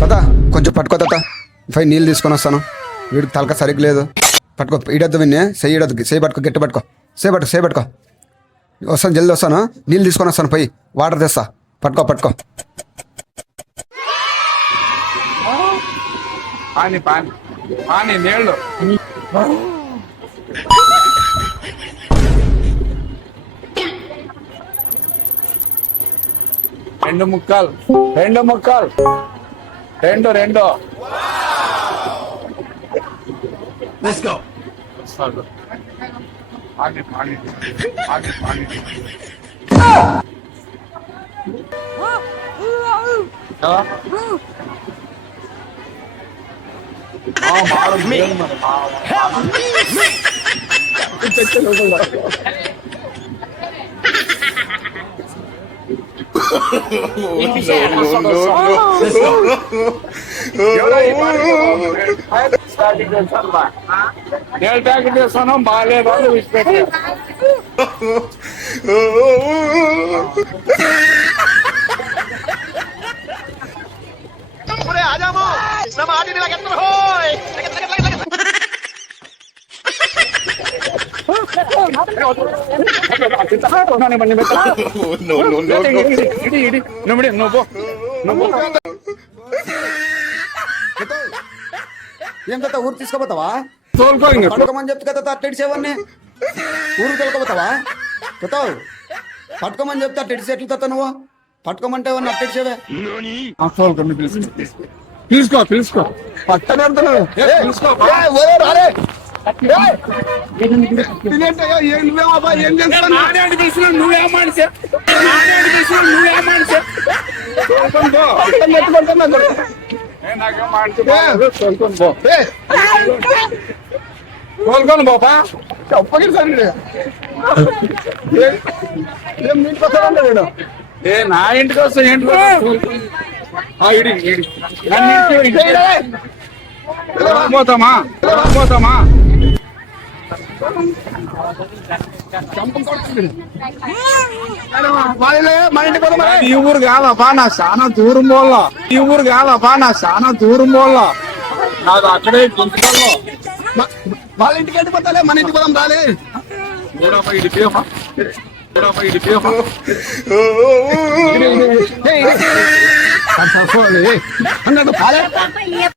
తాత కొంచెం పట్టుకో తాత. పై నీళ్ళు తీసుకొని వస్తాను. వీడికి తలక సరిగ్గా లేదు. పట్టుకో. ఈడద్దు విన్నే. చెయ్యడద్దు. చేయి పట్టుకో. గట్టి పట్టుకో. చేయి పట్టుకో. వస్తాను, జల్దీ వస్తాను. నీళ్ళు తీసుకొని వస్తాను. పోయి వాటర్ తెస్తా. పట్టుకో. పాని నీళ్ళు. రెండు ముక్కలు. రెండు పాని. నేను ప్యాకెట్ చేస్తాను. బాగాలేదు వాళ్ళు విడిచిపెట్టి. ఏం తాత ఊరు తీసుకోపోతావా? తోలుకో. పట్టుకోమని చెప్తే కదా అట్టడిసేవన్నీ. ఊరు తోలుకోపోతావా? పట్టుకోమని చెప్తే అట్టడిసి ఎట్లు తాత నువ్వు? పట్టుకోమంటే ఏమన్నా అట్టడిసేవే? పిలుచుకో. పట్టనే పిలుచుకో. కోలుకొని బాబా చెప్పకి సరే. నా ఇంటికి వస్తా. పోతామా? ఈ ఊరు కాదప్పా, నా చాలా దూరం పోల్లా. నాకు అక్కడే గుంతలో. వాళ్ళ ఇంటికి వెళ్ళిపోతాలే, మన ఇంటికి పోదాం రాలే. ఇడిపి